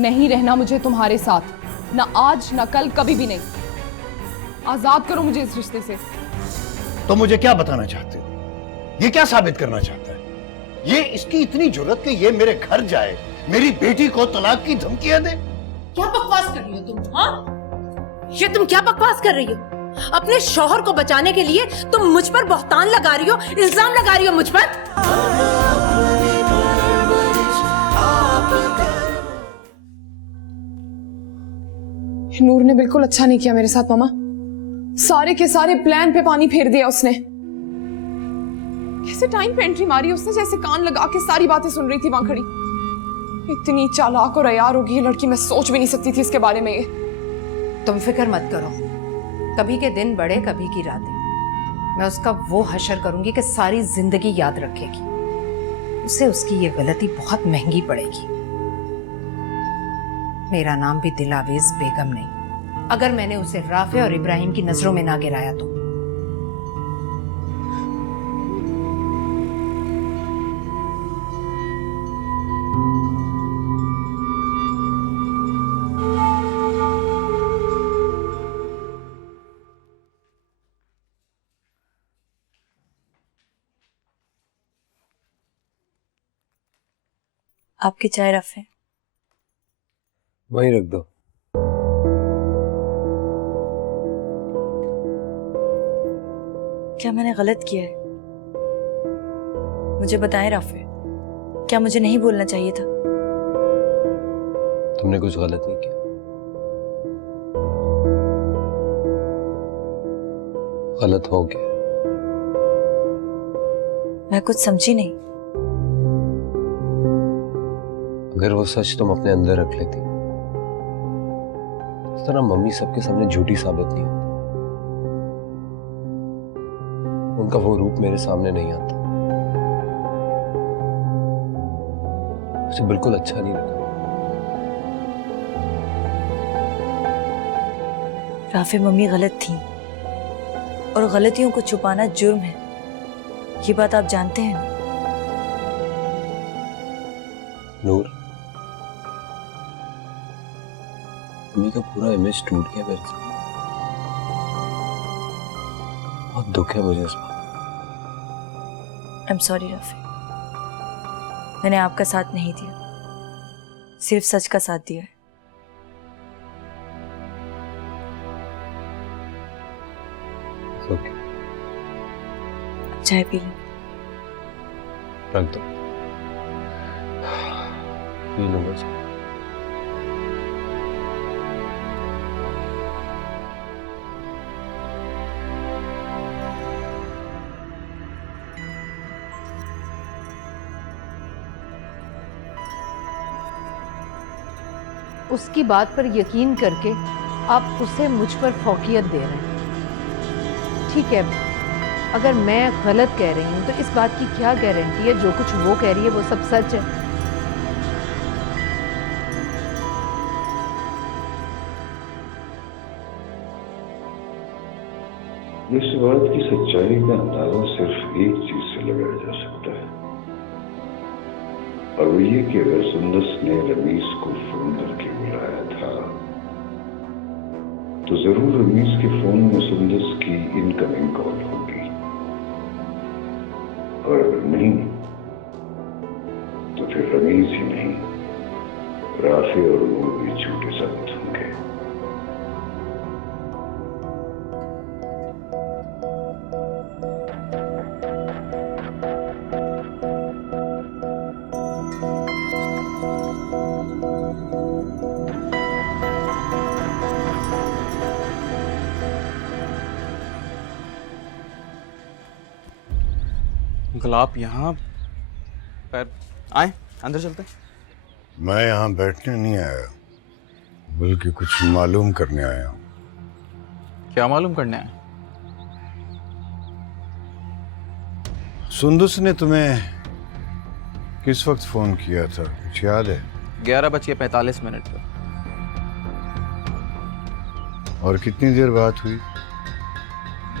नहीं रहना मुझे तुम्हारे साथ, ना आज ना कल, कभी भी नहीं। आजाद करो मुझे इस रिश्ते से। तो मुझे क्या बताना चाहते हो? ये क्या साबित करना चाहता है? ये इसकी इतनी जुर्रत कि ये मेरे घर जाए, मेरी बेटी को तलाक की धमकियां दे? क्या बकवास कर रही हो तुम? हाँ, ये तुम क्या बकवास कर रही हो? अपने शौहर को बचाने के लिए तुम मुझ पर बहतान लगा रही हो, इल्जाम लगा रही हो मुझ पर। नूर ने बिल्कुल अच्छा नहीं किया मेरे साथ मामा। सारे के सारे प्लान पे पानी फेर दिया उसने। कैसे टाइम पे एंट्री मारी उसने, जैसे कान लगा के सारी बातें सुन रही थी वहां खड़ी। इतनी चालाक और अयार होगी ये लड़की, मैं सोच भी नहीं सकती थी इसके बारे में। ये तुम फिक्र मत करो, कभी के दिन बड़े कभी की रातें। मैं उसका वो हशर करूंगी कि सारी जिंदगी याद रखेगी। उसे उसकी ये गलती बहुत महंगी पड़ेगी। मेरा नाम भी दिलावेज बेगम नहीं, अगर मैंने उसे राफे और इब्राहिम की नजरों में ना गिराया तो। आपकी चाय रफे वहीं रख दो। क्या मैंने गलत किया है? मुझे बताएं राफे, क्या मुझे नहीं बोलना चाहिए था? तुमने कुछ गलत नहीं किया। गलत हो गया। मैं कुछ समझी नहीं। अगर वो सच तुम अपने अंदर रख लेती, इस तरह मम्मी सबके सामने झूठी साबित नहीं होती। उनका वो रूप मेरे सामने नहीं आता। मुझे बिल्कुल अच्छा नहीं लगा। राफे, मम्मी गलत थी और गलतियों को छुपाना जुर्म है। ये बात आप जानते हैं। नूर, मम्मी का पूरा इमेज टूट गया मेरे से। बहुत दुख है मुझे इस बात। आई एम सॉरी राफे, मैंने आपका साथ नहीं दिया, सिर्फ सच का साथ दिया है। ओके, चाय पी लें। रख दो, पी लूंगा। उसकी बात पर यकीन करके आप उसे मुझ पर फौकियत दे रहे हैं। ठीक है, अगर मैं गलत कह रही हूं तो इस बात की क्या गारंटी है जो कुछ वो कह रही है वो सब सच है? इस बात की सच्चाई का अंदाजा सिर्फ एक चीज से लगाया जा सकता है, और वो ये कि अगर सुंदस ने रमीज को फोन करके बुलाया था तो जरूर रमीज के फोन में सुंदस की इनकमिंग कॉल होगी, और अगर नहीं तो फिर रमीज ही नहीं, राफे और नूर भी झूठे साबित होंगे। अंकल आप यहाँ पर आए, अंदर चलते हैं। मैं यहाँ बैठने नहीं आया, बल्कि कुछ मालूम करने आया हूँ। क्या मालूम करने आए? सुंदस ने तुम्हें किस वक्त फोन किया था, कुछ याद है? 11:45 पर। और कितनी देर बात हुई?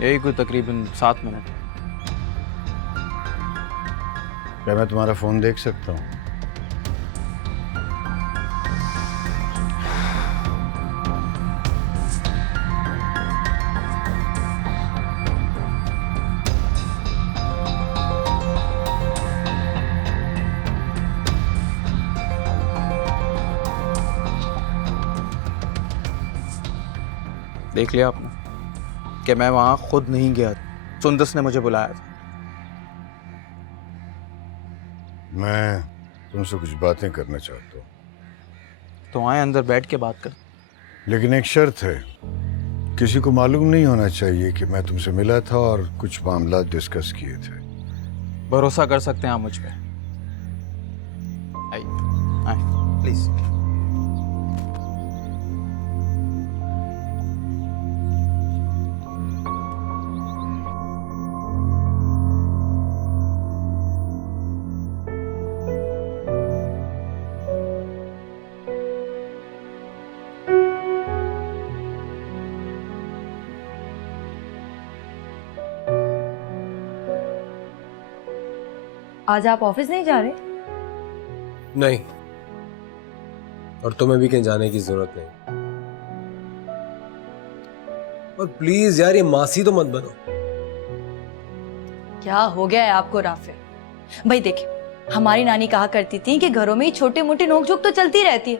यही कोई तकरीबन 7 मिनट। क्या मैं तुम्हारा फोन देख सकता हूँ? देख लिया आपने कि मैं वहां खुद नहीं गया, सुंदस ने मुझे बुलाया था। मैं तुमसे कुछ बातें करना चाहता हूँ, तो आए अंदर बैठ के बात कर। लेकिन एक शर्त है, किसी को मालूम नहीं होना चाहिए कि मैं तुमसे मिला था और कुछ मामला डिस्कस किए थे। भरोसा कर सकते हैं आप मुझ पे। आइए प्लीज। आज आप ऑफिस नहीं जा रहे? नहीं, और तुम्हें भी कहीं जाने की जरूरत नहीं। और प्लीज यार, ये मासी तो मत बनो। क्या हो गया है आपको राफे? भाई देखिए, हमारी नानी कहा करती थी कि घरों में ही छोटे मोटे नोकझोंक तो चलती रहती है।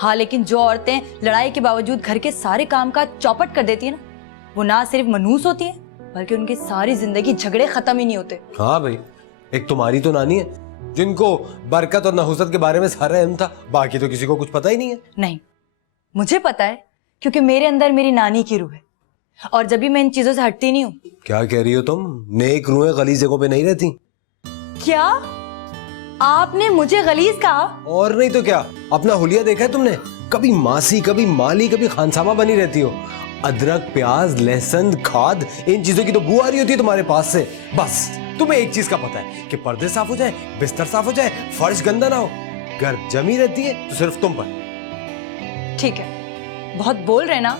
हाँ, लेकिन जो औरतें लड़ाई के बावजूद घर के सारे काम का चौपट कर देती है ना, वो ना सिर्फ मनहूस होती है, बल्कि उनकी सारी जिंदगी झगड़े खत्म ही नहीं होते। हाँ भाई, एक तुम्हारी तो नानी है जिनको बरकत और नहुसत के बारे में सारा इल्म था, बाकी तो किसी को कुछ पता ही नहीं है। नहीं, मुझे पता है, क्योंकि मेरे अंदर मेरी नानी की रूह है, और जब भी मैं इन चीजों से हटती नहीं हूँ। क्या कह रही हो तुम? नेक रूहें गलीज जगहों पे नहीं रहती। क्या आपने मुझे गलीज कहा? और नहीं तो क्या, अपना हुलिया देखा है तुमने? कभी मासी, कभी माली, कभी खानसामा बनी रहती हो। अदरक, प्याज, लहसुन, खाद, इन चीजों की तो बू आ रही होती है तुम्हारे पास से। बस तुम्हें एक चीज का पता है कि पर्दे साफ हो जाए, बिस्तर साफ हो जाए, फर्श गंदा ना हो, घर जमी रहती है तो सिर्फ तुम पर। ठीक है, बहुत बोल रहे ना,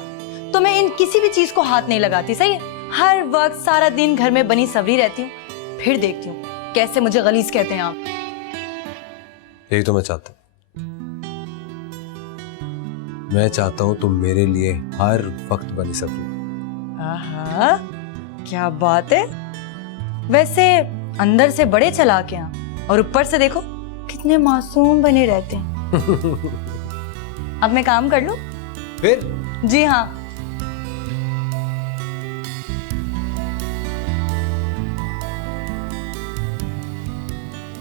तो मैं इन किसी भी चीज को हाथ नहीं लगाती, सही है? हर वक्त सारा दिन घर में बनी सवरी रहती हूँ, फिर देखती हूँ कैसे मुझे गलीज कहते हैं आप। यही तो मैं चाहता हूँ। मैं चाहता हूँ तुम मेरे लिए हर वक्त बनी सवरी। आहा, क्या बात है। वैसे अंदर से बड़े चालाक हैं, और ऊपर से देखो कितने मासूम बने रहते हैं। अब मैं काम कर लूं? फिर जी हाँ।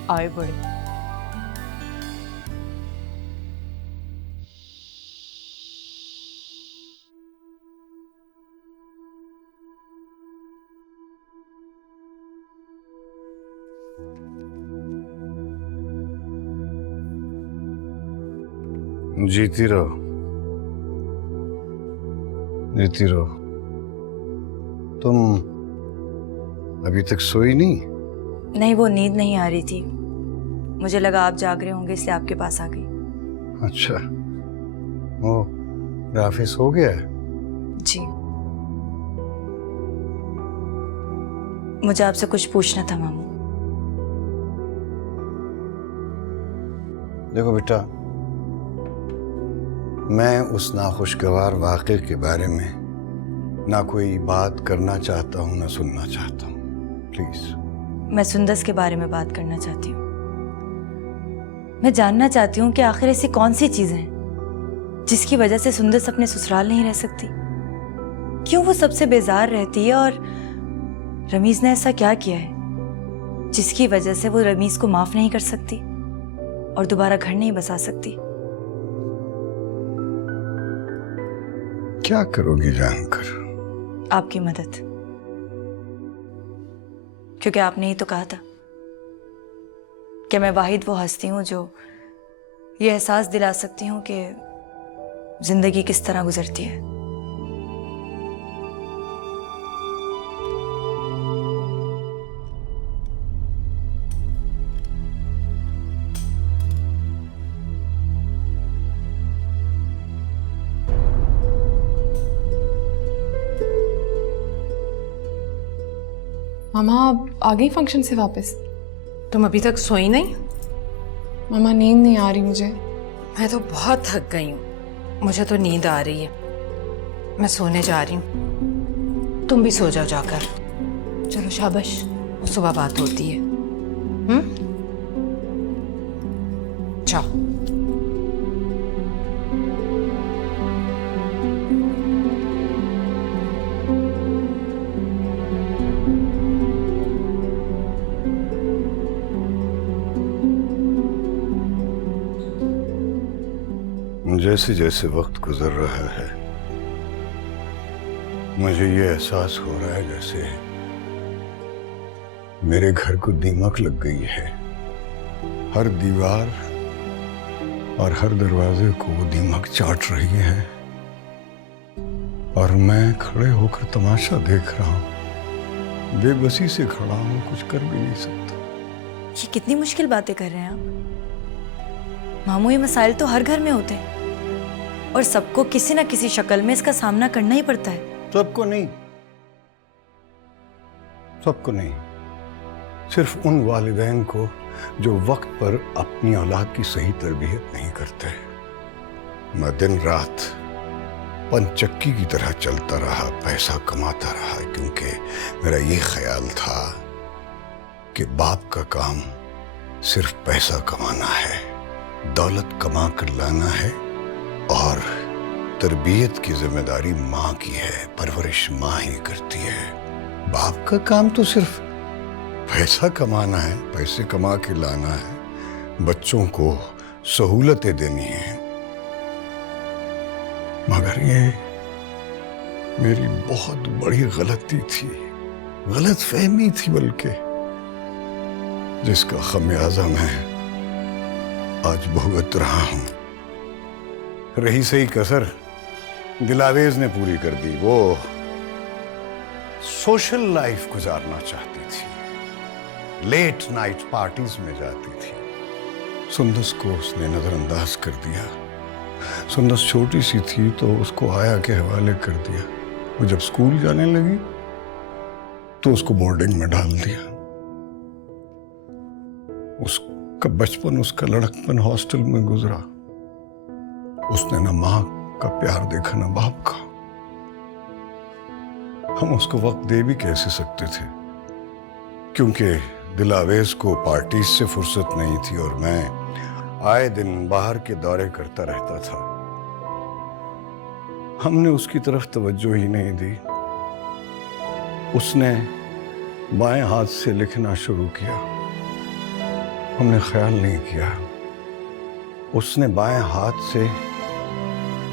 आए बड़े। जीती रहो, जीती रहो। तुम अभी तक सोई नहीं? नहीं, वो नींद नहीं आ रही थी, मुझे लगा आप जाग रहे होंगे इसलिए आपके पास आ गई। अच्छा, वो राफी सो गया है? जी, मुझे आपसे कुछ पूछना था मामू। देखो बेटा, मैं उस नाखुशगवार वाक़े के बारे में ना कोई बात करना चाहता हूँ ना सुनना चाहता हूँ। प्लीज। मैं सुंदस के बारे में बात करना चाहती हूँ। मैं जानना चाहती हूँ कि आखिर ऐसी कौन सी चीज़ है जिसकी वजह से सुंदस अपने ससुराल नहीं रह सकती। क्यों वो सबसे बेजार रहती है, और रमीज ने ऐसा क्या किया है जिसकी वजह से वो रमीज को माफ नहीं कर सकती और दोबारा घर नहीं बसा सकती। क्या करोगी जानकर? आपकी मदद, क्योंकि आपने ही तो कहा था कि मैं वाहिद वो हस्ती हूं जो ये एहसास दिला सकती हूं कि जिंदगी किस तरह गुजरती है। मामा आप आ गई फंक्शन से वापस? तुम अभी तक सोई नहीं? मामा नींद नहीं आ रही मुझे। मैं तो बहुत थक गई हूँ, मुझे तो नींद आ रही है, मैं सोने जा रही हूँ। तुम भी सो जाओ जाकर। चलो शाबाश, सुबह बात होती है। जाओ। जैसे जैसे वक्त गुजर रहा है मुझे ये एहसास हो रहा है जैसे मेरे घर को दीमक लग गई है। हर दीवार और हर दरवाजे को वो दीमक चाट रही है और मैं खड़े होकर तमाशा देख रहा हूं। बेबसी से खड़ा हूं, कुछ कर भी नहीं सकता। ये कितनी मुश्किल बातें कर रहे हैं आप मामू। ये मसाइल तो हर घर में होते हैं और सबको किसी ना किसी शक्ल में इसका सामना करना ही पड़ता है। सबको नहीं, सबको नहीं, सिर्फ उन वालिदैन को जो वक्त पर अपनी औलाद की सही तरबियत नहीं करते। मैं दिन रात पंचक्की की तरह चलता रहा, पैसा कमाता रहा, क्योंकि मेरा ये ख्याल था कि बाप का काम सिर्फ पैसा कमाना है, दौलत कमा कर लाना है और तरबियत की जिम्मेदारी माँ की है, परवरिश माँ ही करती है। बाप का काम तो सिर्फ पैसा कमाना है, पैसे कमा के लाना है, बच्चों को सहूलतें देनी है। मगर ये मेरी बहुत बड़ी गलती थी, गलत फहमी थी बल्कि, जिसका खमियाजा मैं आज भुगत रहा हूं। रही सही कसर दिलावेज ने पूरी कर दी। वो सोशल लाइफ गुजारना चाहती थी, लेट नाइट पार्टीज में जाती थी। सुंदस को उसने नजरअंदाज कर दिया। सुंदस छोटी सी थी तो उसको आया के हवाले कर दिया। वो जब स्कूल जाने लगी तो उसको बोर्डिंग में डाल दिया। उसका बचपन, उसका लड़कपन हॉस्टल में गुजरा। उसने ना माँ का प्यार देखा ना बाप का। हम उसको वक्त दे भी कैसे सकते थे, क्योंकि दिलावेज को पार्टीज से फुर्सत नहीं थी और मैं आए दिन बाहर के दौरे करता रहता था। हमने उसकी तरफ तवज्जो ही नहीं दी। उसने बाएं हाथ से लिखना शुरू किया, हमने ख्याल नहीं किया। उसने बाएं हाथ से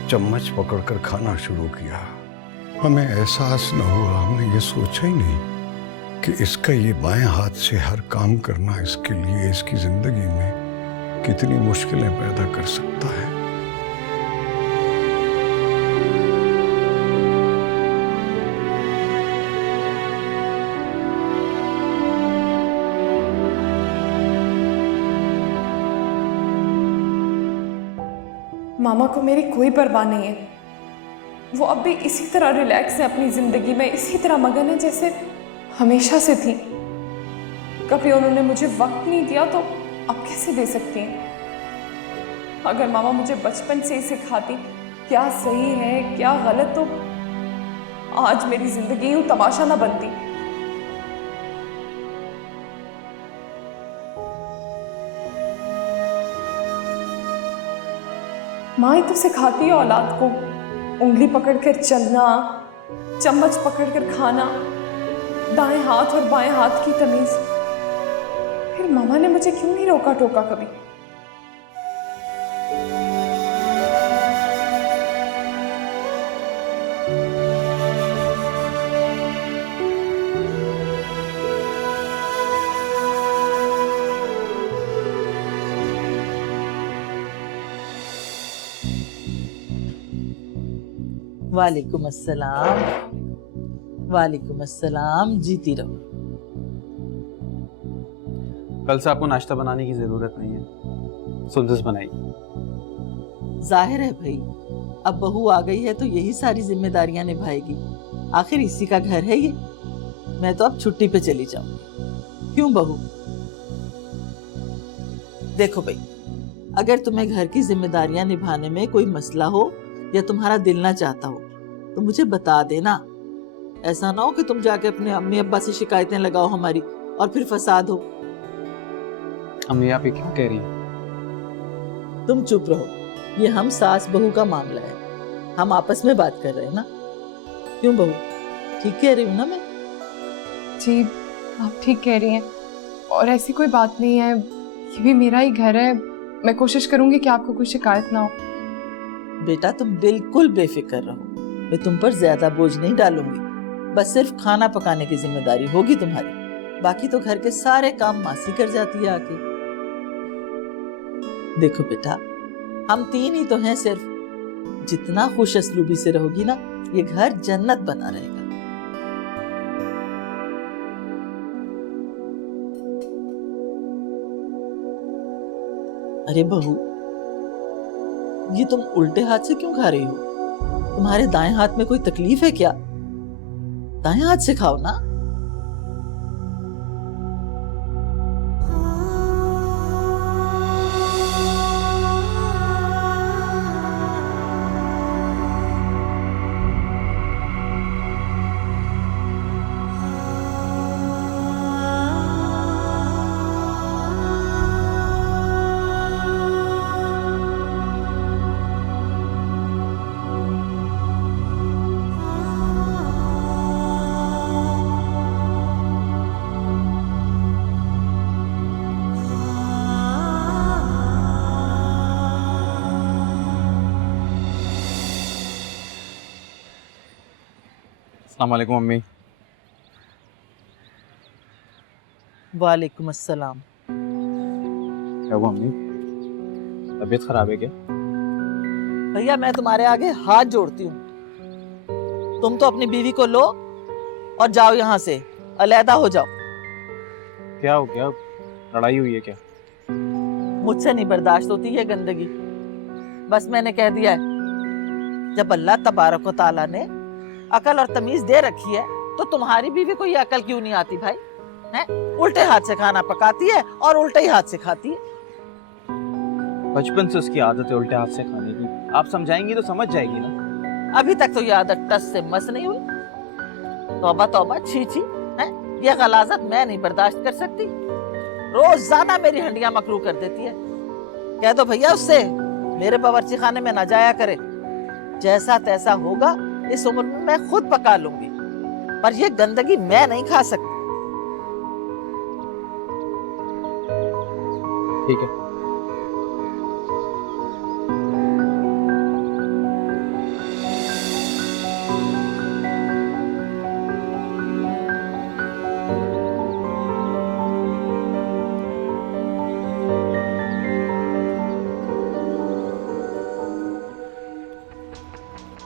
चम्मच पकड़कर खाना शुरू किया, हमें एहसास न हुआ। हमने ये सोचा ही नहीं कि इसका ये बाएं हाथ से हर काम करना इसके लिए, इसकी जिंदगी में कितनी मुश्किलें पैदा कर सकता है। मामा को मेरी कोई परवाह नहीं है। वो अब भी इसी तरह रिलैक्स है अपनी जिंदगी में, इसी तरह मगन है जैसे हमेशा से थी। कभी उन्होंने मुझे वक्त नहीं दिया तो अब कैसे दे सकती हैं? अगर मामा मुझे बचपन से ही सिखाती क्या सही है क्या गलत, तो आज मेरी जिंदगी यूं तमाशा ना बनती। माँ ही तो सिखाती है औलाद को उंगली पकड़कर चलना, चम्मच पकड़कर खाना, दाएं हाथ और बाएं हाथ की तमीज। फिर मामा ने मुझे क्यों नहीं रोका टोका कभी? वालेकुम अस्सलाम। वालेकुम अस्सलाम। जीती रहो। कल से आपको नाश्ता बनाने की जरूरत नहीं है, सुंदस बनाएगी। जाहिर है भाई, अब बहू आ गई है तो यही सारी जिम्मेदारियां निभाएगी। आखिर इसी का घर है ये। मैं तो अब छुट्टी पे चली जाऊंगी। क्यों बहू? देखो भाई, अगर तुम्हें घर की जिम्मेदारियां निभाने में कोई मसला हो या तुम्हारा दिल ना चाहता हो तो मुझे बता देना। ऐसा ना हो कि तुम जाके अपने अम्मी अब्बा से शिकायतें लगाओ हमारी और फिर फसाद हो। अम्मी आप ये क्यों कह रही हैं? तुम चुप रहो, ये हम सास बहू का मामला है, हम आपस में बात कर रहे हैं ना। क्यों बहू, ठीक कह रही हूँ ना मैं? जी आप ठीक कह रही हैं, और ऐसी कोई बात नहीं है, ये भी मेरा ही घर है। मैं कोशिश करूंगी कि आपको कोई शिकायत ना हो। बेटा तुम बिल्कुल बेफिक्र रहो, मैं तुम पर ज्यादा बोझ नहीं डालूंगी। बस सिर्फ खाना पकाने की जिम्मेदारी होगी तुम्हारी, बाकी तो घर के सारे काम मासी कर जाती है आके। देखो बेटा, हम 3 ही तो हैं सिर्फ, जितना खुश असलूबी से रहोगी ना, ये घर जन्नत बना रहेगा। अरे बहू, ये तुम उल्टे हाथ से क्यों खा रही हो? तुम्हारे दाएं हाथ में कोई तकलीफ है क्या? दाएं हाथ से खाओ ना। अस्सलाम वालेकुम अम्मी। वालेकुम अस्सलाम। क्या हुआ अम्मी, तबीयत खराब है क्या? भैया मैं तुम्हारे आगे हाथ जोड़ती हूँ, तुम तो अपनी बीवी को लो और जाओ यहाँ से, अलहदा हो जाओ। क्या हो गया, लड़ाई हुई है क्या? मुझसे नहीं बर्दाश्त होती ये गंदगी, बस मैंने कह दिया है। जब अल्लाह तबारक व तआला ने अकल और तमीज दे रखी है, तो तुम्हारी बीवी को ये अकल क्यों नहीं आती भाई? हैं? उल्टे हाथ से खाना पकाती है और उल्टे ही हाथ से खाती है। बचपन से उसकी आदत है उल्टे हाथ से खाने की, आप समझाएंगी तो समझ जाएगी ना। अभी तक तो ये आदत टस से मस नहीं हुई। तौबा तौबा, छी छी, हैं? ये गलाजत मैं नहीं बर्दाश्त कर सकती। रोजाना मेरी हंडियां मकरू कर देती है। कह दो भैया उससे मेरे बावर्ची खाने में ना जाया करे, जैसा तैसा होगा इस उम्र में मैं खुद पका लूंगी, पर ये गंदगी मैं नहीं खा सकती। ठीक है।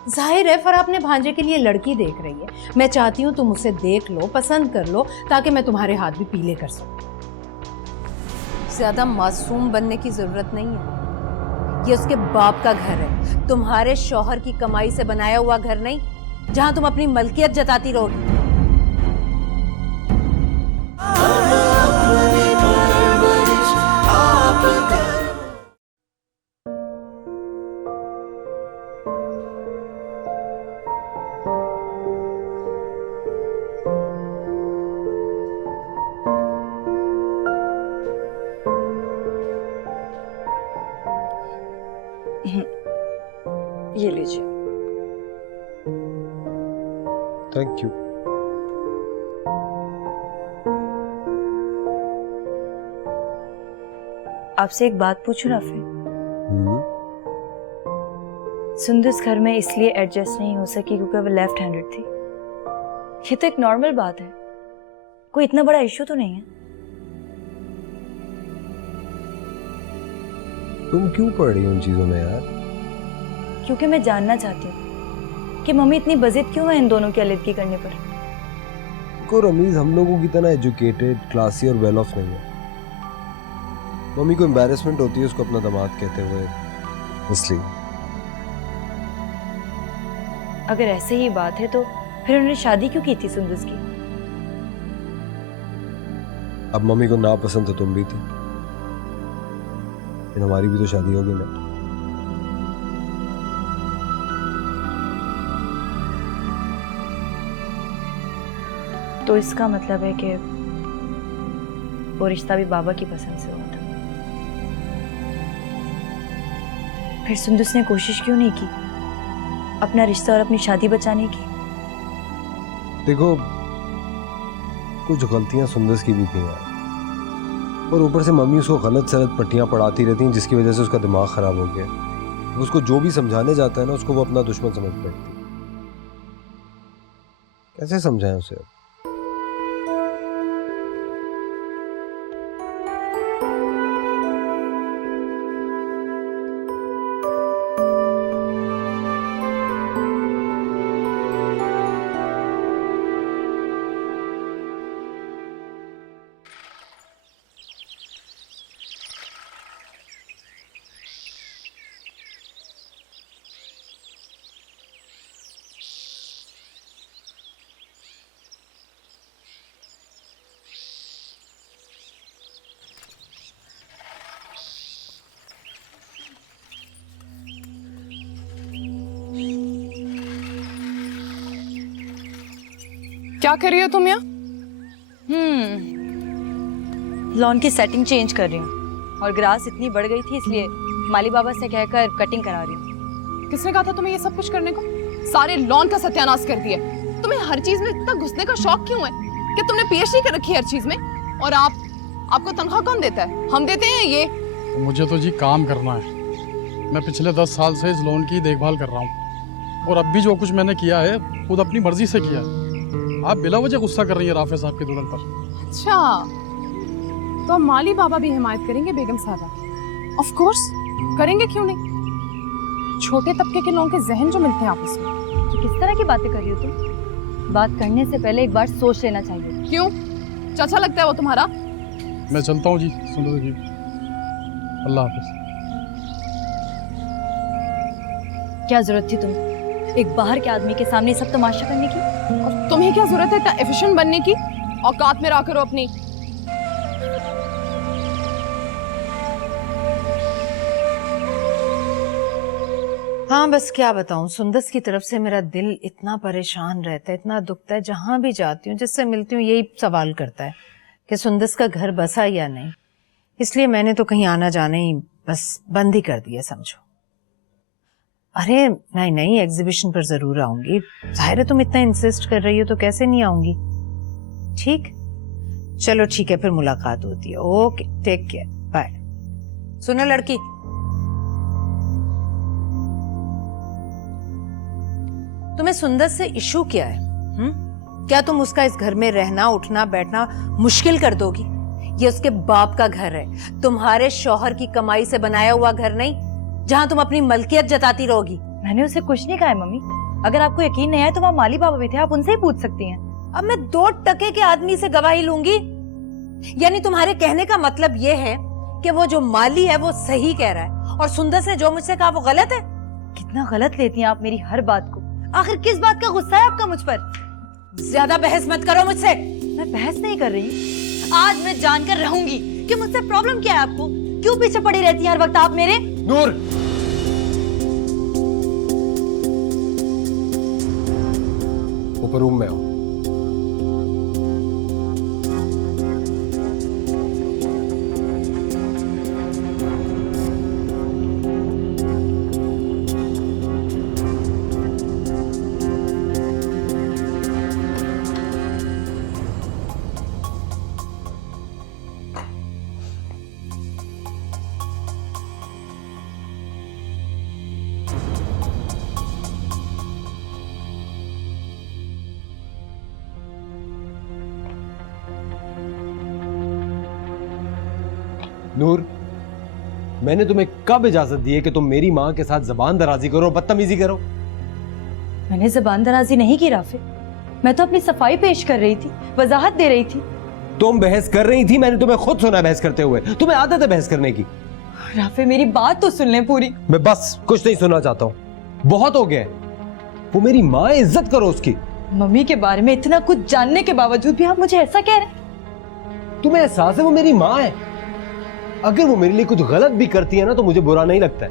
जाहिर है फरा अपने भांजे के लिए लड़की देख रही है। मैं चाहती हूँ तुम उसे देख लो, पसंद कर लो, ताकि मैं तुम्हारे हाथ भी पीले कर सकूं। ज्यादा मासूम बनने की जरूरत नहीं है। ये उसके बाप का घर है, तुम्हारे शौहर की कमाई से बनाया हुआ घर नहीं, जहां तुम अपनी मलकियत जताती रहोगी। ये लीजिए। Thank you. आपसे एक बात पूछूं राफी? सुंदस घर में इसलिए एडजस्ट नहीं हो सकी क्योंकि वो लेफ्ट हैंडेड थी। ये तो एक नॉर्मल बात है, कोई इतना बड़ा इशू तो नहीं है। तुम क्यों पड़ रही हो उन चीजों में यार? क्योंकि मैं जानना चाहती हूँ कि मम्मी इतनी बजिद क्यों है इन दोनों की अलग करने पर। को रमीज हम लोगों की तरह एजुकेटेड, क्लासी और वेल ऑफ नहीं है। मम्मी को एम्बैरेसमेंट होती है उसको अपना दामाद कहते हुए, इसलिए। अगर ऐसे ही बात है तो फिर उन्होंने शादी क्यों की थी सुंदस की? अब मम्मी को नापसंद तो तुम भी थी, लेकिन हमारी भी तो शादी होगी ना। तो इसका मतलब है कि वो रिश्ता भी बाबा की पसंद से हुआ था। फिर सुंदस ने कोशिश क्यों नहीं की अपना रिश्ता और अपनी शादी बचाने की? देखो, कुछ गलतियां सुंदस की भी थी यार, और ऊपर से मम्मी उसको गलत सलत पट्टियां पढ़ाती रहती हैं, जिसकी वजह से उसका दिमाग खराब हो गया। उसको जो भी समझाने जाता है ना उसको वो अपना दुश्मन समझ बैठती है। कैसे समझाएं उसे? क्या कर रही हो तुम यहाँ? लॉन की सेटिंग चेंज कर रही हूँ और ग्रास इतनी बढ़ गई थी इसलिए माली बाबा से कहकर कटिंग करा रही हूँ। किसने कहा था तुम्हें ये सब कुछ करने को? सारे लॉन का सत्यानाश कर दिया। तुम्हें हर चीज में इतना घुसने का शौक क्यों है? क्या तुमने पीएचडी कर रखी है हर चीज में? और आपको तनख्वाह कौन देता है? हम देते हैं ये? मुझे तो जी काम करना है। मैं पिछले 10 साल से इस लोन की देखभाल कर रहा हूँ और अब भी जो कुछ मैंने किया है खुद अपनी मर्जी से किया है। आप बिला वजह गुस्सा कर रही हैं राफे साहब के दुल्हन पर। अच्छा, तो माली बाबा भी हिमायत करेंगे बेगम साहबा? ऑफ कोर्स करेंगे, क्यों नहीं? छोटे तबके के लोगों के जहन जो मिलते हैं आपस में। तो किस तरह की बातें कर रही हो तुम? बात करने से पहले एक बार सोच लेना चाहिए। क्यों? चाचा लगता है वो तुम्हारा? मैं चलता हूँ जी सुंदर जी, अल्लाह हाफिज। क्या जरूरत थी तुम्हें एक बाहर के आदमी के सामने सब तमाशा करने की? और तुम्हें क्या जरूरत है इतना एफिशिएंट बनने की? औकात में रहा करो अपनी। हाँ, बस क्या बताऊं, सुंदस की तरफ से मेरा दिल इतना परेशान रहता है, इतना दुखता है। जहां भी जाती हूँ, जिससे मिलती हूँ, यही सवाल करता है कि सुंदस का घर बसा या नहीं। इसलिए मैंने तो कहीं आना जाना ही बस बंद ही कर दिया समझो। अरे नहीं, एग्जीबिशन पर जरूर आऊंगी। जाहिर है तुम इतना इंसिस्ट कर रही हो तो कैसे नहीं आऊंगी। ठीक, चलो ठीक है, फिर मुलाकात होती है। Okay, take care, bye. सुनो लड़की, तुम्हें सुंदर से इशू क्या है? क्या तुम उसका इस घर में रहना उठना बैठना मुश्किल कर दोगी? ये उसके बाप का घर है, तुम्हारे शौहर की कमाई से बनाया हुआ घर नहीं जहां तुम अपनी मलकियत जताती रहोगी। मैंने उसे कुछ नहीं कहा है मम्मी। अगर आपको यकीन नहीं आया तो वहाँ माली बाबा भी थे, आप उनसे ही पूछ सकती हैं। अब मैं 2 टके के आदमी से गवाही लूंगी? यानी तुम्हारे कहने का मतलब ये है कि वो जो माली है वो सही कह रहा है और सुंदर ने जो मुझसे कहा वो गलत है? कितना गलत लेती हैं आप मेरी हर बात को। आखिर किस बात का गुस्सा है आपका मुझ पर? ज्यादा बहस मत करो मुझसे। मैं बहस नहीं कर रही। आज मैं जानकर रहूंगी कि मुझसे प्रॉब्लम क्या है आपको। क्यों पीछे पड़ी रहती हैं हर वक्त आप मेरे? नूर, ऊपर रूम में आओ। नूर, मैंने तुम्हें कब इजाजत दी है कि तुम मेरी माँ के साथ जबान दराजी करो, बदतमीजी करो? मैंने जबान दराजी नहीं की राफे। मैं तो अपनी सफाई पेश कर रही थी, वजाहत दे रही थी। तुम बहस कर रही थी, मैंने तुम्हें खुद सुना बहस करते हुए। तुम्हें आदत है बहस करने की। राफे मेरी बात तो सुन ले पूरी। मैं बस कुछ नहीं सुनना चाहता हूँ, बहुत हो गया। वो मेरी माँ है, इज्जत करो उसकी। मम्मी के बारे में इतना कुछ जानने के बावजूद भी आप मुझे ऐसा कह रहे हैं? तुम्हें एहसास है वो मेरी माँ है? अगर वो मेरे लिए कुछ गलत भी करती है ना तो मुझे बुरा नहीं लगता है।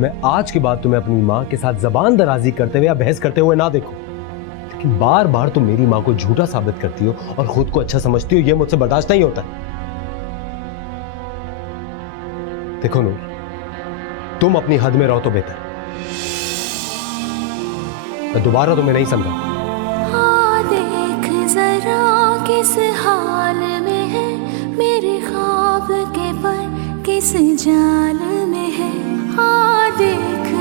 मैं आज के बाद तुम्हें अपनी माँ के साथ जबान दराजी करते हुए या बहस करते हुए ना देखो। लेकिन बार बार तुम मेरी माँ को झूठा साबित करती हो और खुद को अच्छा समझती हो, यह मुझसे बर्दाश्त नहीं होता। देखो नूर, तुम अपनी हद में रहो तो बेहतर। मैं दोबारा तुम्हें नहीं समझा। हाँ, देख जरा किस हाल में है मेरे ख्वाब के पर किस जाल में है। हाँ, देख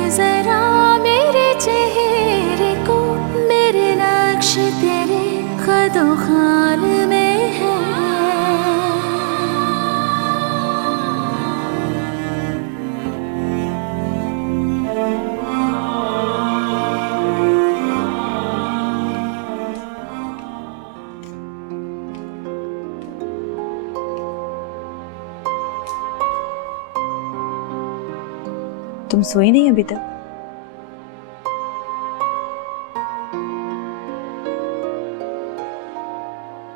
तुम सोई नहीं अभी तक?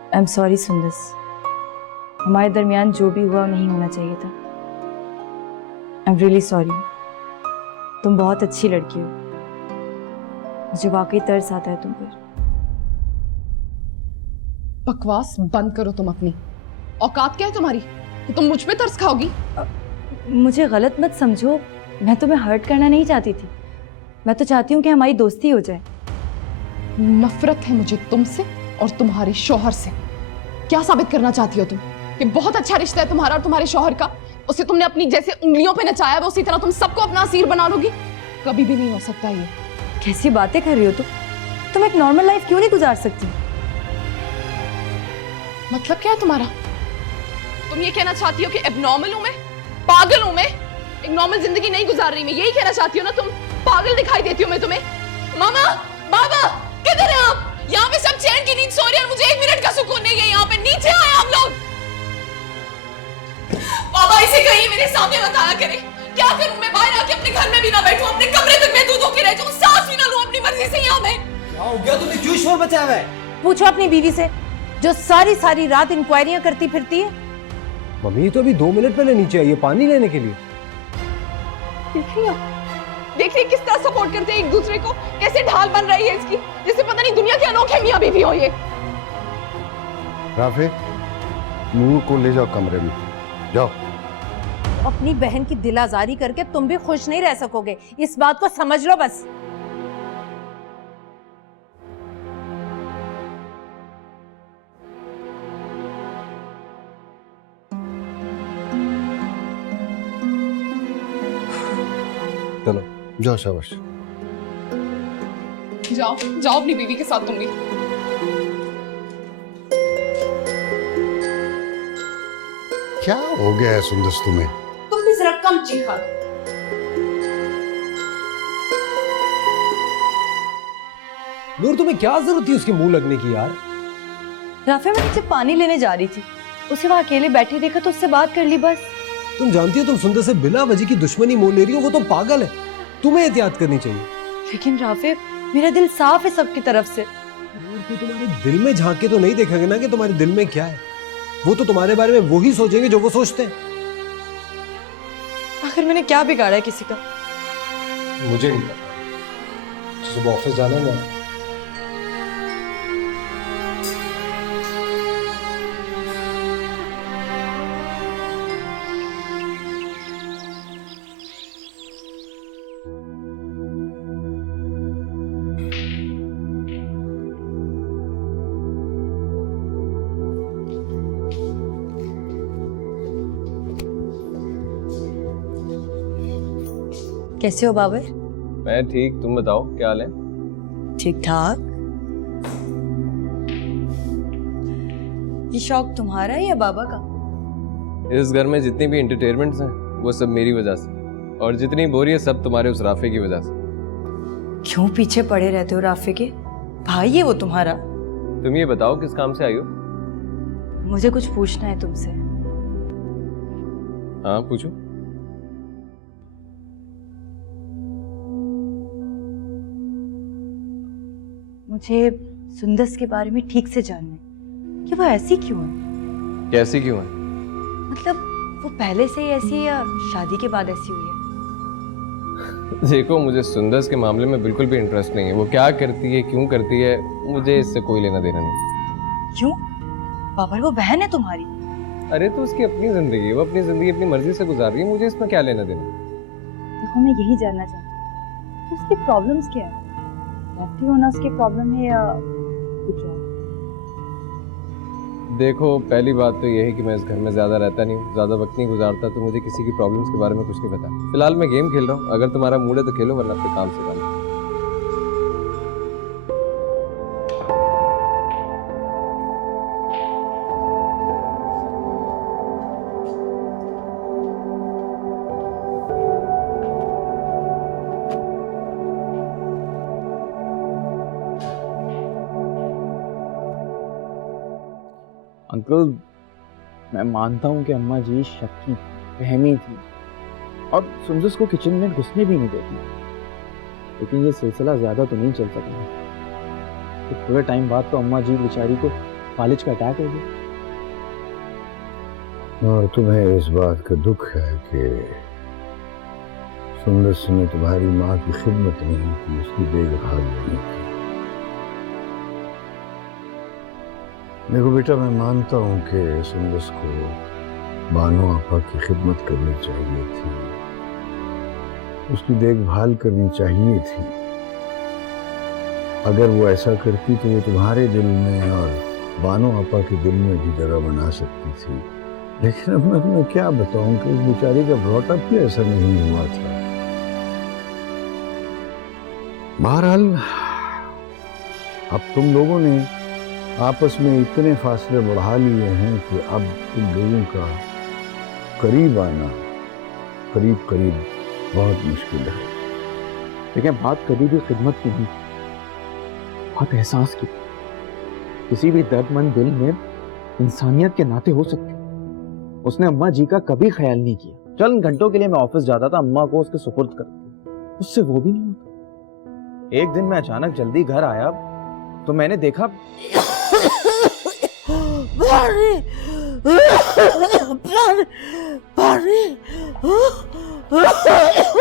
आई एम सॉरी सुंदस, हमारे दरमियान जो भी हुआ नहीं होना चाहिए था। I am really sorry. तुम बहुत अच्छी लड़की हो, मुझे वाकई तरस आता है तुम पर। बकवास बंद करो तुम अपनी। औकात क्या है तुम्हारी कि तुम मुझ पे तरस खाओगी? मुझे गलत मत समझो, मैं तुम्हें हर्ट करना नहीं चाहती थी। मैं तो चाहती हूँ कि हमारी दोस्ती हो जाए। नफरत है मुझे तुमसे और तुम्हारे शौहर से। क्या साबित करना चाहती हो तुम कि बहुत अच्छा रिश्ता है तुम्हारा और तुम्हारे शौहर का? उसे तुमने अपनी जैसे उंगलियों पे नचाया है, उसी तरह तुम सबको अपना असीर बना लोगी? कभी भी नहीं हो सकता ये। कैसी बातें कर रही हो तुम एक नॉर्मल लाइफ क्यों नहीं गुजार सकती? मतलब क्या है तुम्हारा? तुम ये कहना चाहती हो कि एबनॉर्मल हूं मैं, पागल हूं मैं, एक नॉर्मल जिंदगी नहीं गुजार रही मैं? यही कहना चाहती हो ना तुम? पागल दिखाई देती हो मैं तुम्हें? मामा, बाबा, किधर हैं आप? यहाँ पे सब चैन की नींद सो रही है और मुझे 1 मिनट का सुकून नहीं है। यहाँ पे नीचे आए आप लोग। बाबा इसे कहीं मेरे सामने मत आया करे। क्या करूं मैं? बाहर आके अपने घर में भी ना बैठूं, अपने कमरे तक मैं दूध होके रह जाऊं, सांस भी ना लूं अपनी मर्जी से यहाँ मैं। क्या हो गया? तुमने क्यों शोर मचाया हुआ है? पूछो अपनी बीवी से, जो सारी रात इंक्वायरियां करती फिरती है। मम्मी तो अभी 2 मिनट पहले नीचे आई है पानी लेने के लिए। देखिए किस तरह सपोर्ट करते हैं एक दूसरे को, कैसे ढाल बन रही है इसकी, जैसे पता नहीं दुनिया के अनोखे मियां बीवी हो ये। राफे, नूर को ले जाओ कमरे में, जाओ। अपनी बहन की दिल आजारी करके तुम भी खुश नहीं रह सकोगे, इस बात को समझ लो बस। चलो जाओ, शाबाश। जाओ जाओ अपनी बीवी के साथ तुम भी। क्या हो गया है सुंदस तुम्हें? तुम भी जरा कम चीखा। नूर तुम्हें क्या जरूरत थी उसके मुंह लगने की यार? राफे, मैं नीचे पानी लेने जा रही थी, उसे वहां अकेले बैठी देखा तो उससे बात कर ली बस। तुम जानती हो तुम सुंदर से बिना वजह की दुश्मनी मोल ले रही हो, वो तो पागल है, तुम्हें एहतियात करनी चाहिए। लेकिन राफे, मेरा दिल साफ है सबकी तरफ से। कोई तुम्हारे दिल में झांक के तो नहीं देखेंगे ना कि तुम्हारे दिल में क्या है। वो तो तुम्हारे बारे में वही सोचेंगे जो वो सोचते हैं। आखिर मैंने क्या बिगाड़ा है किसी का? मुझे नहीं पता, सुबह ऑफिस जाना है ना। कैसे हो बाबर? मैं ठीक, तुम बताओ क्या हाल है? ठीक ठाक। ये शौक तुम्हारा है या बाबा का? इस घर में जितनी भी एंटरटेनमेंट्स हैं वो सब मेरी वजह से, और जितनी बोरियत सब तुम्हारे उस राफे की वजह से। क्यों पीछे पड़े रहते हो राफे के? भाई है वो तुम्हारा। तुम ये बताओ किस काम से आई हो? मुझे कुछ पूछना है तुमसे। हाँ पूछो। मुझे सुंदस के बारे में ठीक से जानना है कि वो ऐसी क्यों है। कैसी क्यों है? मतलब वो पहले से ही ऐसी है या शादी के बाद ऐसी हुई है? देखो मुझे सुंदस के मामले में बिल्कुल भी इंटरेस्ट नहीं है। वो क्या करती है, क्यों करती है, मुझे इससे कोई लेना देना नहीं। क्यों? बाबर, वो बहन है तुम्हारी। अरे तो उसकी अपनी जिंदगी है, वो अपनी जिंदगी अपनी मर्जी से गुजार रही है, मुझे इसमें क्या लेना देना। देखो मैं यही जानना चाहती हूँ कि उसकी प्रॉब्लम्स क्या है। रहती होना उसकी प्रॉब्लम है या कुछ और? देखो पहली बात तो यह है कि मैं इस घर में ज्यादा रहता नहीं हूँ, ज्यादा वक्त नहीं गुजारता, तो मुझे किसी की प्रॉब्लम्स के बारे में कुछ नहीं पता। फिलहाल मैं गेम खेल रहा हूँ, अगर तुम्हारा मूड है तो खेलो, वरना फिर काम से काम। अंकल, मैं मानता हूँ कि अम्मा जी शक्की वहमी थी, और सुंदस को किचन में घुसने भी नहीं देती। लेकिन ये सिलसिला ज्यादा तो नहीं चल सकता। तो थोड़े टाइम बाद तो अम्मा जी बेचारी को फालिज का अटैक हो गया। और तुम्हें इस बात का दुख है कि सुंदस ने तुम्हारी माँ की खिदमत नहीं की, उसकी देखभाल नहीं की। देखो बेटा, मैं मानता हूँ कि सुंदस को बानो आपा की खिदमत करनी चाहिए थी, उसकी देखभाल करनी चाहिए थी। अगर वो ऐसा करती तो वो तुम्हारे दिल में और बानो आपा के दिल में भी जगह बना सकती थी। लेकिन अब मैं तुम्हें क्या बताऊं कि उस बेचारी का ब्रॉटअप भी ऐसा नहीं हुआ था। बहरहाल अब तुम लोगों ने आपस में इतने फासले बढ़ा लिए हैं कि अब तुम लोगों का करीब आना करीब करीब बहुत मुश्किल है। लेकिन बात कभी भी खिदमत की नहीं, बात एहसास की। किसी भी दर्दमंद दिल में इंसानियत के नाते हो सकते। उसने अम्मा जी का कभी ख्याल नहीं किया। चल घंटों के लिए मैं ऑफिस जाता था, अम्मा को उसके सुपुर्द करती, उससे वो भी नहीं होता। एक दिन मैं अचानक जल्दी घर आया तो मैंने देखा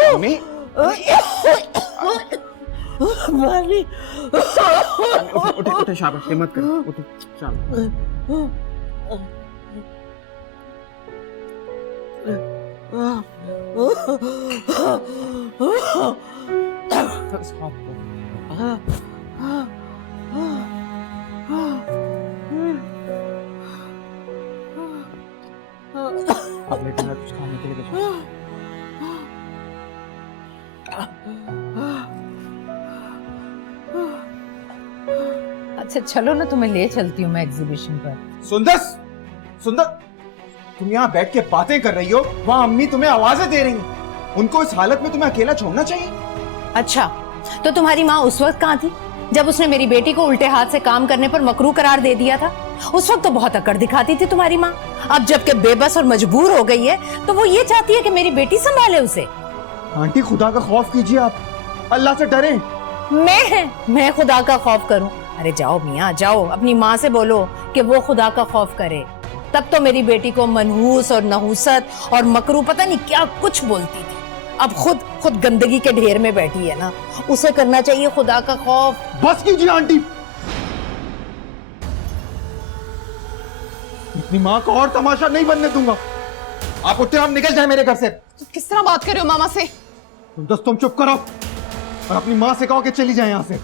मम्मी उठे उठे, शाबाश, हिम्मत करो, उठे, शाबाश। अब लेकिन कुछ खाने के लिए कुछ अच्छा चलो ना, तुम्हें ले चलती हूँ मैं एग्जीबिशन पर। सुंदस, सुंदर, तुम यहाँ बैठ के बातें कर रही हो, वहाँ अम्मी तुम्हें आवाजें दे रही हैं। उनको इस हालत में तुम्हें अकेला छोड़ना चाहिए। अच्छा, तो तुम्हारी माँ उस वक्त कहाँ थी जब उसने मेरी बेटी को उल्टे हाथ से काम करने पर मकरू करार दे दिया था? उस वक्त तो बहुत अकड़ दिखाती थी तुम्हारी माँ। अब जबकि बेबस और मजबूर हो गई है तो वो ये चाहती है कि मेरी बेटी संभाले उसे। आंटी, खुदा का खौफ कीजिए, आप अल्लाह से डरें। मैं खुदा का खौफ करूं? अरे जाओ मियाँ जाओ, अपनी माँ से बोलो कि वो खुदा का खौफ करे। तब तो मेरी बेटी को मनहूस और नहूसत और मकरू पता नहीं क्या कुछ बोलती थी। अब खुद गंदगी के ढेर में बैठी है ना, उसे करना चाहिए खुदा का खौफ। बस कीजिए आंटी, अपनी माँ को और तमाशा नहीं बनने दूंगा। आप उठते, आप निकल जाए मेरे घर से। किस तरह बात कर रहे हो मामा से? तुम चुप करो और अपनी माँ से कहो कि चली जाए यहाँ से।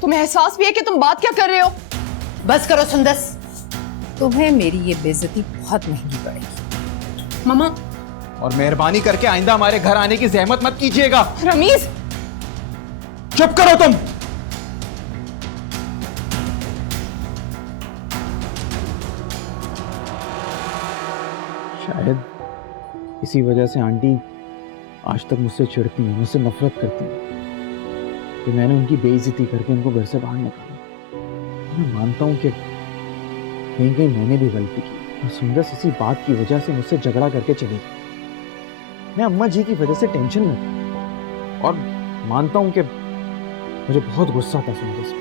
तुम्हें एहसास भी है कि तुम बात क्या कर रहे हो? बस करो सुंदस, तुम्हें मेरी ये बेइज्जती बहुत महंगी पड़ेगी। मामा, और मेहरबानी करके आइंदा हमारे घर आने की जहमत मत कीजिएगा। रमीज, चुप करो तुम। शायद इसी वजह से आंटी आज तक मुझसे चिढ़ती हैं, मुझसे नफरत करती हैं कि मैंने उनकी बेइज्जती करके उनको घर से बाहर निकाला। मैं मानता हूं कि कहीं कहीं मैंने भी गलती की और सुंदर इसी बात की वजह से मुझसे झगड़ा करके चली गई। मैं अम्मा जी की वजह से टेंशन में था और मानता हूं कि मुझे बहुत गुस्सा था सुंदर पे।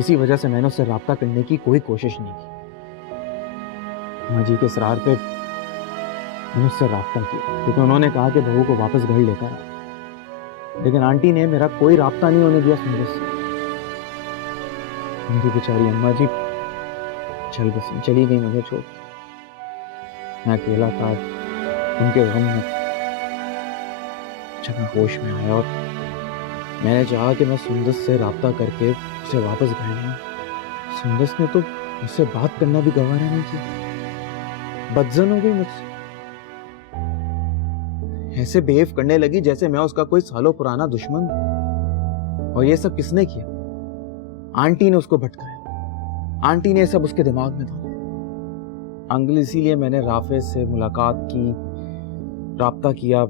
इसी वजह से मैंने उससे राब्ता करने की कोई कोशिश नहीं की। अम्मा जी के इसरार पे मैंने उससे राब्ता किया क्योंकि उन्होंने कहा कि बहू को वापस घर लेकर आ। लेकिन आंटी ने मेरा कोई राब्ता नहीं होने दिया सुंदर से। मेरी बेचारी अम्मा जी चली गई मुझे छोड़। मैं अकेला था उनके गम में। जब मैं होश में आया और मैंने चाहा कि मैं सुंदर से राब्ता करके उसे वापस घर लूं, सुंदर ने तो मुझसे बात करना भी गवारा नहीं किया। बदजन हो गई मुझसे, ऐसे बिहेव करने लगी जैसे मैं उसका कोई सालों पुराना दुश्मन हूं। और ये सब किसने किया? आंटी ने उसको भटकाया। आंटी ने सब उसके दिमाग में डाला। अंकल, इसीलिए मैंने राफेज से मुलाकात की, राब्ता किया,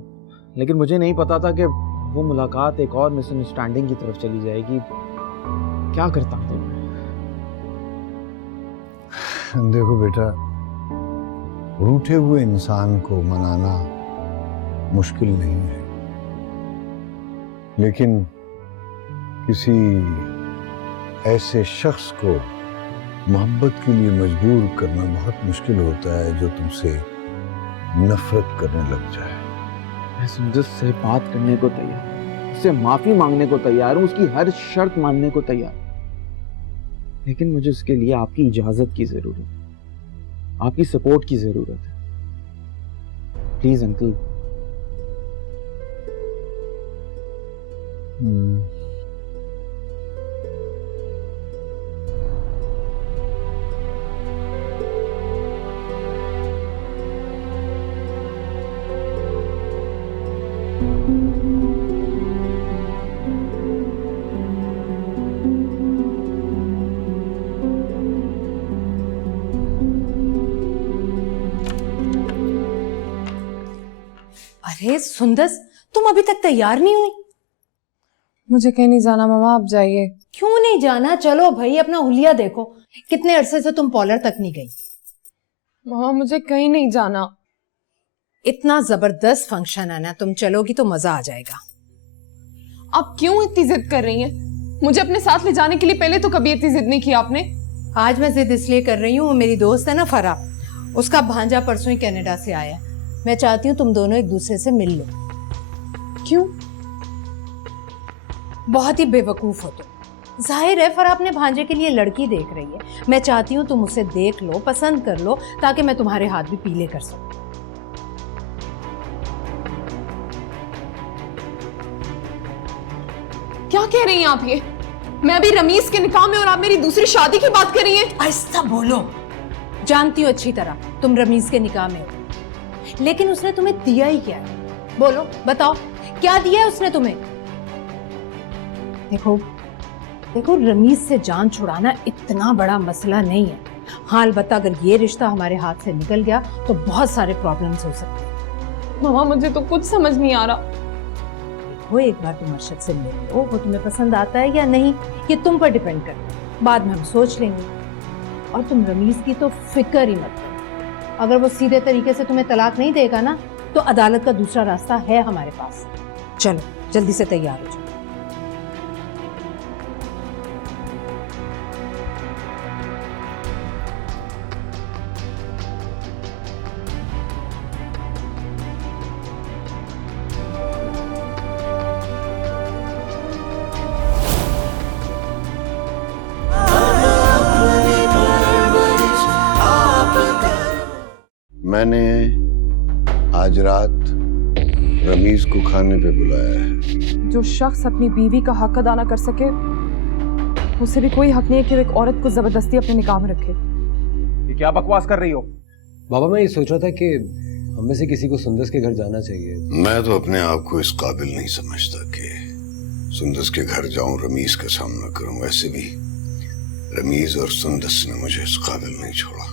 लेकिन मुझे नहीं पता था कि वो मुलाकात एक और मिसअंडरस्टैंडिंग की तरफ चली जाएगी। क्या करता हूं? देखो बेटा, रूठे हुए इंसान को मनाना मुश्किल नहीं है, लेकिन किसी ऐसे शख्स को मोहब्बत के लिए मजबूर करना बहुत मुश्किल होता है जो तुमसे नफरत करने लग जाए। मैं सुंदर से बात करने को तैयार हूं, उससे माफी मांगने को तैयार हूं, उसकी हर शर्त मानने को तैयार हूं। लेकिन मुझे उसके लिए आपकी इजाजत की जरूरत है, आपकी सपोर्ट की जरूरत है। Please uncle. अरे सुंदस, तुम अभी तक तैयार नहीं हुई? मुझे कहीं नहीं जाना मामा, आप जाइए। क्यों नहीं जाना? चलो भाई, अपना हुलिया देखो। कितने अरसे से तुम पॉलर तक नहीं गई। मामा मुझे कहीं नहीं जाना। इतना जबरदस्त फंक्शन है ना, तुम चलोगी तो मजा आ जाएगा। आप क्यों इतनी जिद कर रही हैं? मुझे अपने साथ ले जाने के लिए पहले तो कभी इतनी जिद नहीं की आपने। आज मैं जिद इसलिए कर रही हूँ, वो मेरी दोस्त है ना फरा, उसका भांजा परसों ही कनाडा से आया। मैं चाहती हूँ तुम दोनों एक दूसरे से मिल लो। क्यों? बहुत ही बेवकूफ हो तुम। जाहिर है फरा अपने भांजे के लिए लड़की देख रही है। मैं चाहती हूँ तुम उसे देख लो, पसंद कर लो, ताकि मैं तुम्हारे हाथ भी पीले कर सकूं। क्या कह रही हैं आप ये? मैं अभी रमीज के निकाह में और आप मेरी दूसरी शादी की बात कर रही हैं? आहिस्ता बोलो। जानती हो अच्छी तरह तुम रमीज के निकाह में हो, लेकिन उसने तुम्हें दिया ही क्या है? बोलो, बताओ, क्या दिया है उसने तुम्हें? देखो देखो, रमीज से जान छुड़ाना इतना बड़ा मसला नहीं है। हाँ, अलबत्ता अगर ये रिश्ता हमारे हाथ से निकल गया तो बहुत सारे प्रॉब्लम्स हो सकते हैं। मामा मुझे तो कुछ समझ नहीं आ रहा। देखो, एक बार तुम अरशद से मिल लो, वो तुम्हें पसंद आता है या नहीं ये तुम पर डिपेंड करता है। बाद में हम सोच लेंगे। और तुम रमीज की तो फिक्र ही मत करो। अगर वो सीधे तरीके से तुम्हें तलाक नहीं देगा ना, तो अदालत का दूसरा रास्ता है हमारे पास। चलो जल्दी से तैयार हो जाओ। मैंने आज रात रमीज को खाने पे बुलाया है। जो शख्स अपनी बीवी का हक अदा ना कर सके, उसे भी कोई हक नहीं है कि वो एक औरत को जबरदस्ती अपने निकाह में रखे। ये क्या बकवास कर रही हो? बाबा, मैं ये सोच रहा था कि हम में से किसी को सुंदस के घर जाना चाहिए। मैं तो अपने आप को इस काबिल नहीं समझता कि सुंदस के घर जाऊं, रमीज का सामना करूं। वैसे भी रमीज और सुंदस ने मुझे इस काबिल नहीं छोड़ा।